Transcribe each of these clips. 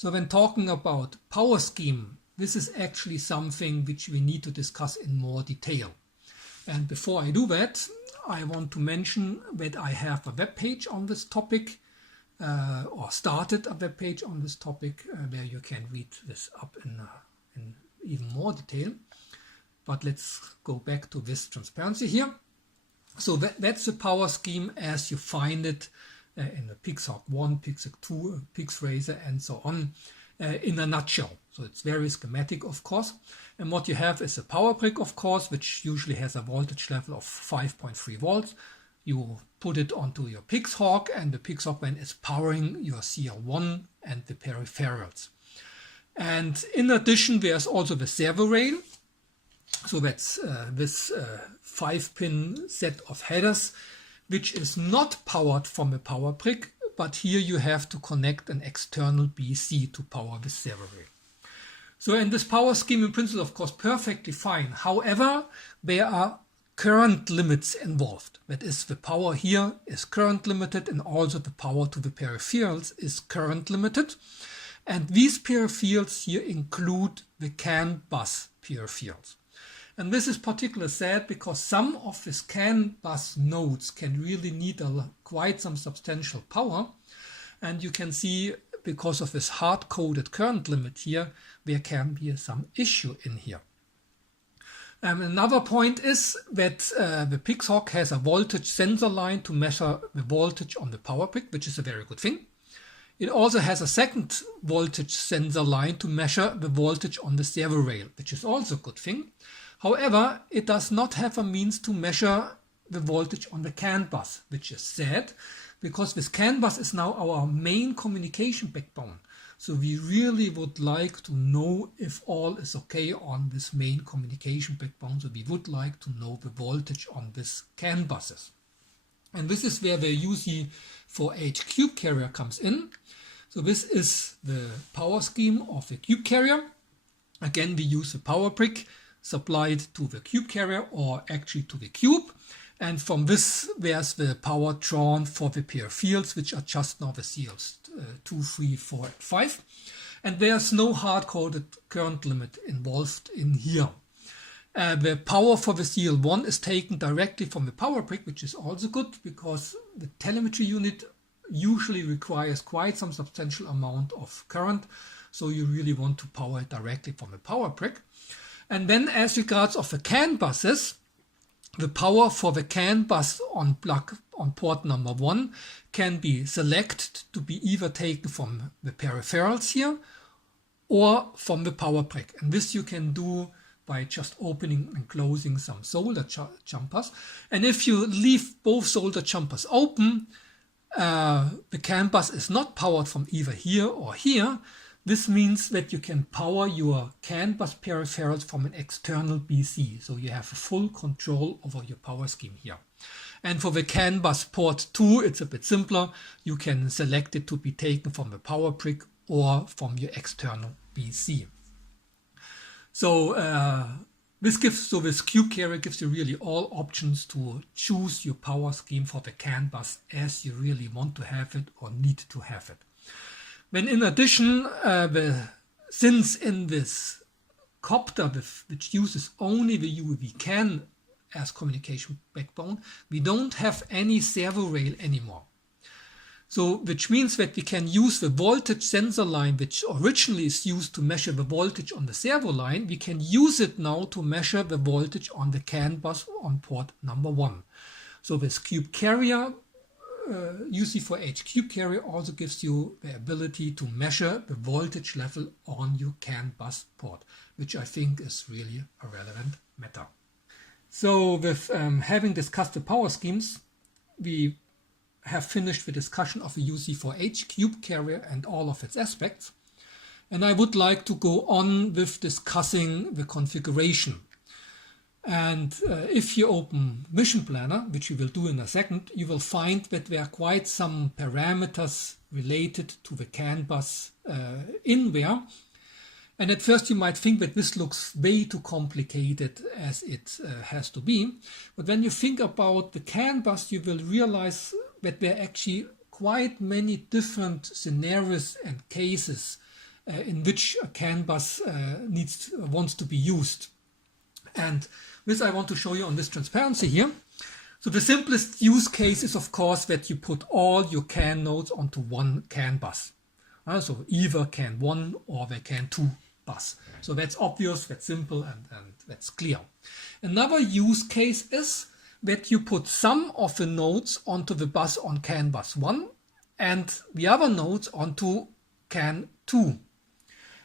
So when talking about power scheme, this is actually something which we need to discuss in more detail. And before I do that, I want to mention that I have a web page on this topic, or started a web page on this topic, where you can read this up in even more detail. But let's go back to this transparency here. So that's the power scheme as you find it in the PixHawk 1, PixHawk 2, PixRaiser, and so on, in a nutshell. So it's very schematic, of course. And what you have is a power brick, of course, which usually has a voltage level of 5.3 volts. You put it onto your PixHawk, and the PixHawk then is powering your CL1 and the peripherals. And in addition, there's also the servo rail. So that's this 5-pin set of headers, which is not powered from a power brick, but here you have to connect an external BC to power the servo rail. So in this power scheme, in principle, of course, perfectly fine. However, there are current limits involved. That is, the power here is current limited, and also the power to the peripherals is current limited. And these peripherals here include the CANbus peripherals. And this is particularly sad because some of these CANbus nodes can really need quite some substantial power. And you can see, because of this hard-coded current limit here, there can be some issue in here. Another point is that the PixHawk has a voltage sensor line to measure the voltage on the power brick, which is a very good thing. It also has a second voltage sensor line to measure the voltage on the servo rail, which is also a good thing. However, it does not have a means to measure the voltage on the CANbus, which is sad, because this CANbus is now our main communication backbone. So we really would like to know if all is okay on this main communication backbone. So we would like to know the voltage on this CANbuses. And this is where the UC4H Cube Carrier comes in. So this is the power scheme of the Cube Carrier. Again, we use a power brick supplied to the Cube Carrier, or actually to the Cube. And from this, there's the power drawn for the peripherals, which are just now the CLs 2, 3, 4, and 5. And there's no hard-coded current limit involved in here. The power for the CL1 is taken directly from the power brick, which is also good because the telemetry unit usually requires quite some substantial amount of current. So you really want to power it directly from the power brick. And then as regards of the CANbuses, the power for the CANbus on port number 1 can be selected to be either taken from the peripherals here or from the power brick. And this you can do by just opening and closing some solder jumpers. And if you leave both solder jumpers open, the CANbus is not powered from either here or here. This means that you can power your CANbus peripherals from an external BC. So you have full control over your power scheme here. And for the CANbus port 2, it's a bit simpler. You can select it to be taken from the power brick or from your external BC. So this Cube Carrier gives you really all options to choose your power scheme for the CANbus as you really want to have it or need to have it. When in addition, since in this copter, which uses only the UAVCAN as communication backbone, we don't have any servo rail anymore. So, which means that we can use the voltage sensor line, which originally is used to measure the voltage on the servo line. We can use it now to measure the voltage on the CANbus on port number 1. So this Cube Carrier, UC4H Cube Carrier, also gives you the ability to measure the voltage level on your CANbus port, which I think is really a relevant matter. So with having discussed the power schemes, we have finished the discussion of the UC4H Cube Carrier and all of its aspects. And I would like to go on with discussing the configuration. And if you open Mission Planner, which we will do in a second, you will find that there are quite some parameters related to the CANbus in there. And at first you might think that this looks way too complicated as it has to be. But when you think about the CANbus, you will realize that there are actually quite many different scenarios and cases in which a CANbus wants to be used. And this I want to show you on this transparency here. So the simplest use case is, of course, that you put all your CAN nodes onto one CANbus. So either CAN1 or the CAN2 bus. So that's obvious, that's simple, and that's clear. Another use case is that you put some of the nodes onto the bus on CANbus 1 and the other nodes onto CAN2.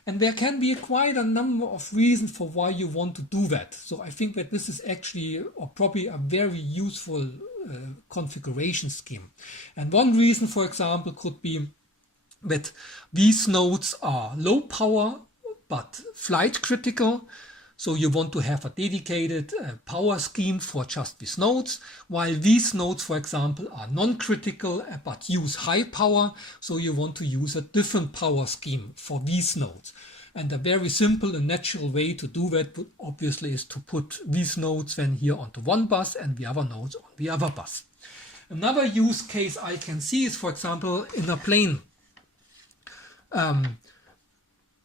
And there can be quite a number of reasons for why you want to do that. So I think that this is actually, or probably, a very useful configuration scheme. And one reason, for example, could be that these nodes are low power but flight critical. So you want to have a dedicated power scheme for just these nodes, while these nodes, for example, are non-critical but use high power. So you want to use a different power scheme for these nodes. And a very simple and natural way to do that obviously is to put these nodes then here onto one bus and the other nodes on the other bus. Another use case I can see is, for example, in a plane.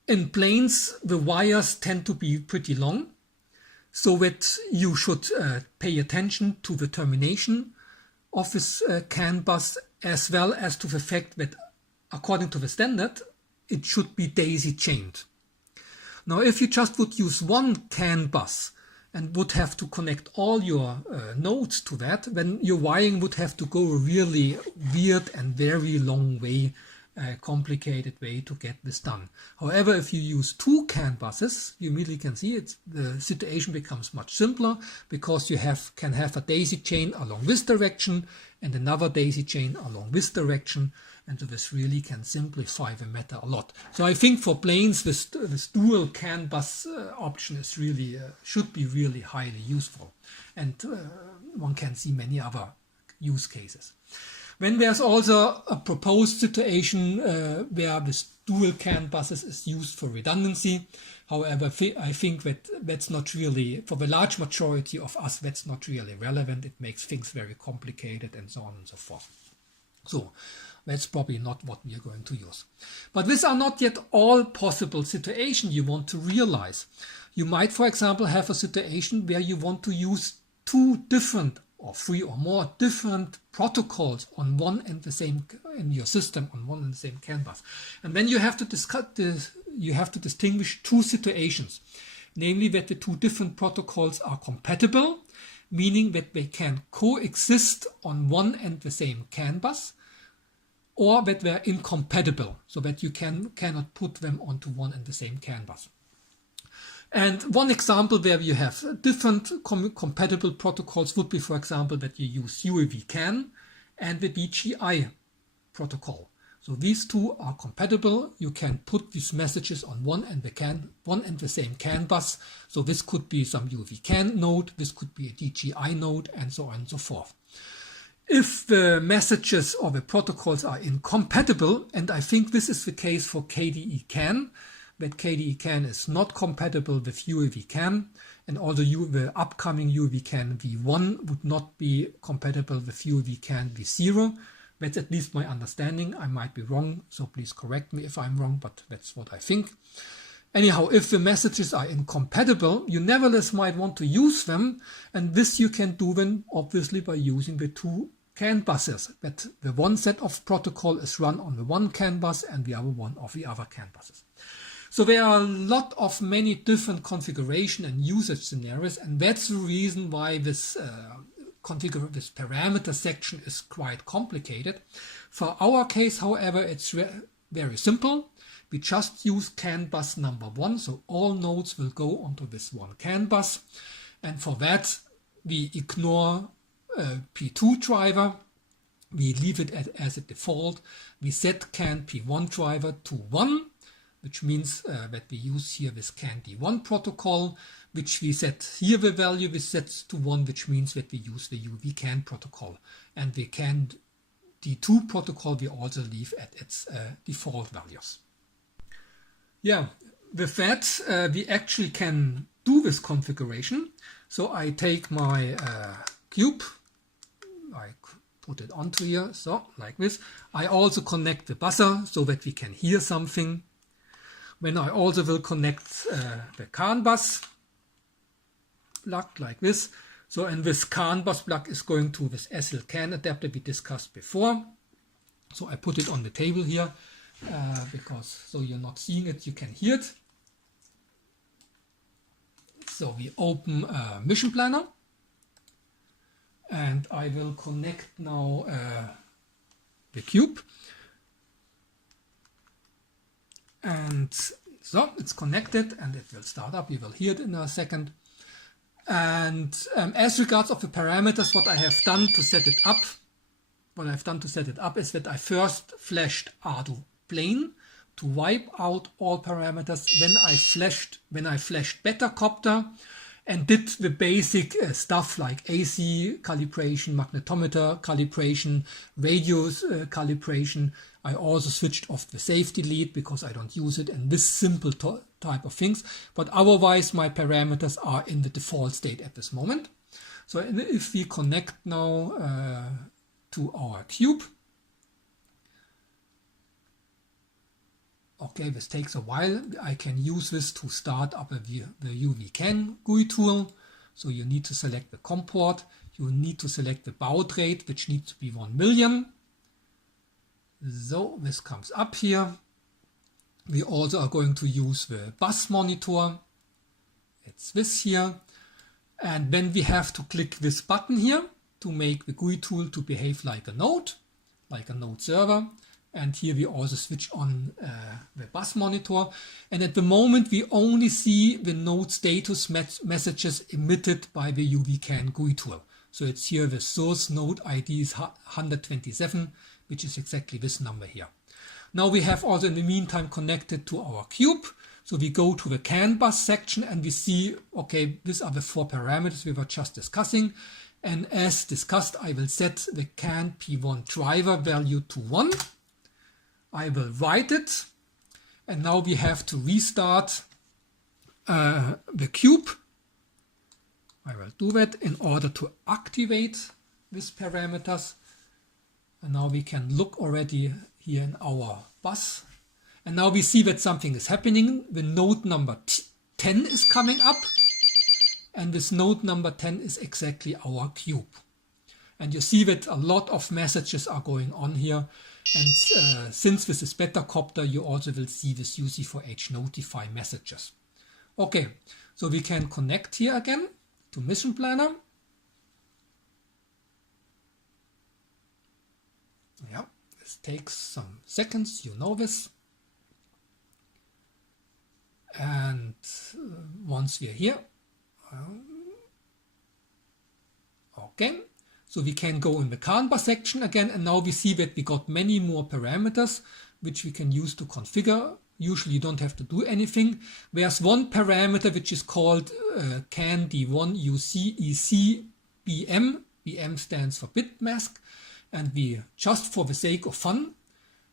In planes, the wires tend to be pretty long, so that you should pay attention to the termination of this CANbus, as well as to the fact that, according to the standard, it should be daisy-chained. Now, if you just would use one CANbus and would have to connect all your nodes to that, then your wiring would have to go a really weird and very long way, complicated way to get this done. However, if you use two CANbuses, you immediately can see the situation becomes much simpler, because you can have a daisy chain along this direction and another daisy chain along this direction, and so this really can simplify the matter a lot. So I think for planes, this dual CANbus option is really should be really highly useful, and one can see many other use cases. Then there's also a proposed situation where this dual CANbuses is used for redundancy. However, I think that that's not really, for the large majority of us, that's not really relevant. It makes things very complicated and so on and so forth. So that's probably not what we are going to use. But these are not yet all possible situations you want to realize. You might, for example, have a situation where you want to use two different or three or more different protocols on one and the same in your system, on one and the same CANbus. And then you have to distinguish two situations, namely that the two different protocols are compatible, meaning that they can coexist on one and the same CANbus, or that they're incompatible, so that you cannot put them onto one and the same CANbus. And one example where you have different compatible protocols would be, for example, that you use UAVCAN and the DGI protocol. So these two are compatible. You can put these messages on one and the same CANbus. So this could be some UAVCAN node, this could be a DGI node, and so on and so forth. If the messages or the protocols are incompatible, and I think this is the case for KDE CAN, that KDE CAN is not compatible with UAVCAN, and also the upcoming UAVCAN v1 would not be compatible with UAVCAN v0. That's at least my understanding. I might be wrong, so please correct me if I'm wrong, but that's what I think. Anyhow, if the messages are incompatible, you nevertheless might want to use them, and this you can do then obviously by using the two CANbuses, that the one set of protocol is run on the one CANbus and the other one of the other CANbuses. So there are a lot of many different configuration and usage scenarios, and that's the reason why this this parameter section is quite complicated. For our case, however, it's very simple. We just use CANbus number 1, so all nodes will go onto this one CANbus, and for that we ignore P2 driver. We leave it as a default. We set CAN P1 driver to 1, which means that we use here this CAN D1 protocol, which we set here the value we set to 1, which means that we use the UAVCAN protocol. And the CAN D2 protocol we also leave at its default values. Yeah, with that we actually can do this configuration. So I take my cube, I put it onto here, so like this. I also connect the buzzer so that we can hear something. when I also will connect the CANbus plug like this. So, and this CANbus plug is going to this ALL-CAN adapter we discussed before. So I put it on the table here because so you're not seeing it, you can hear it. So we open Mission Planner, and I will connect now the cube. And so it's connected and it will start up. You will hear it in a second. And as regards of the parameters, what I have done to set it up, is that I first flashed ArduPlane to wipe out all parameters. Then I flashed BetaCopter and did the basic stuff like AC calibration, magnetometer calibration, radius calibration. I also switched off the safety lead because I don't use it, and this simple type of things. But otherwise, my parameters are in the default state at this moment. So if we connect now to our cube, okay, this takes a while. I can use this to start up the UAVCAN GUI tool. So you need to select the COM port. You need to select the baud rate, which needs to be 1 million. So this comes up here. We also are going to use the bus monitor. It's this here. And then we have to click this button here to make the GUI tool to behave like a node server. And here we also switch on the bus monitor. And at the moment we only see the node status messages emitted by the UAVCAN GUI tool. So it's here the source node ID is 127, which is exactly this number here. Now we have also in the meantime connected to our cube. So we go to the CANbus section and we see, okay, these are the 4 parameters we were just discussing. And as discussed, I will set the CAN P1 driver value to 1. I will write it. And now we have to restart the cube. I will do that in order to activate these parameters. And now we can look already here in our bus. And now we see that something is happening. The node number 10 is coming up. And this node number 10 is exactly our cube. And you see that a lot of messages are going on here. And since this is BetaCopter, you also will see this UC4H notify messages. Okay, so we can connect here again to Mission Planner. Yeah, this takes some seconds, you know this. And once we are here, okay, so we can go in the CANbus section again, and now we see that we got many more parameters which we can use to configure. Usually you don't have to do anything. There's one parameter which is called CAN D1 UC EC BM stands for bit mask. And we, just for the sake of fun,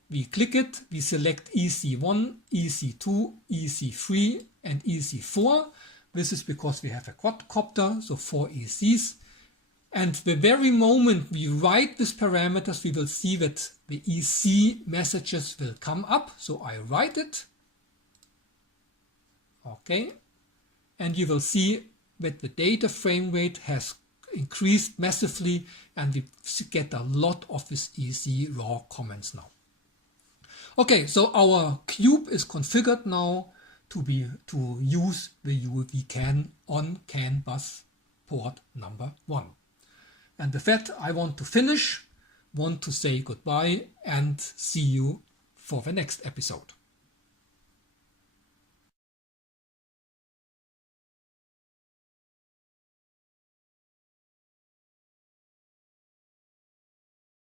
we click it, we select EC1, EC2, EC3 and EC4. This is because we have a quadcopter, so 4 ECs. And the very moment we write these parameters, we will see that the EC messages will come up. So I write it. Okay. And you will see that the data frame rate has increased massively, and we get a lot of this EC raw comments now. Okay, so our cube is configured now to use the UAVCAN on CANbus port number 1. And with that, I want to say goodbye and see you for the next episode.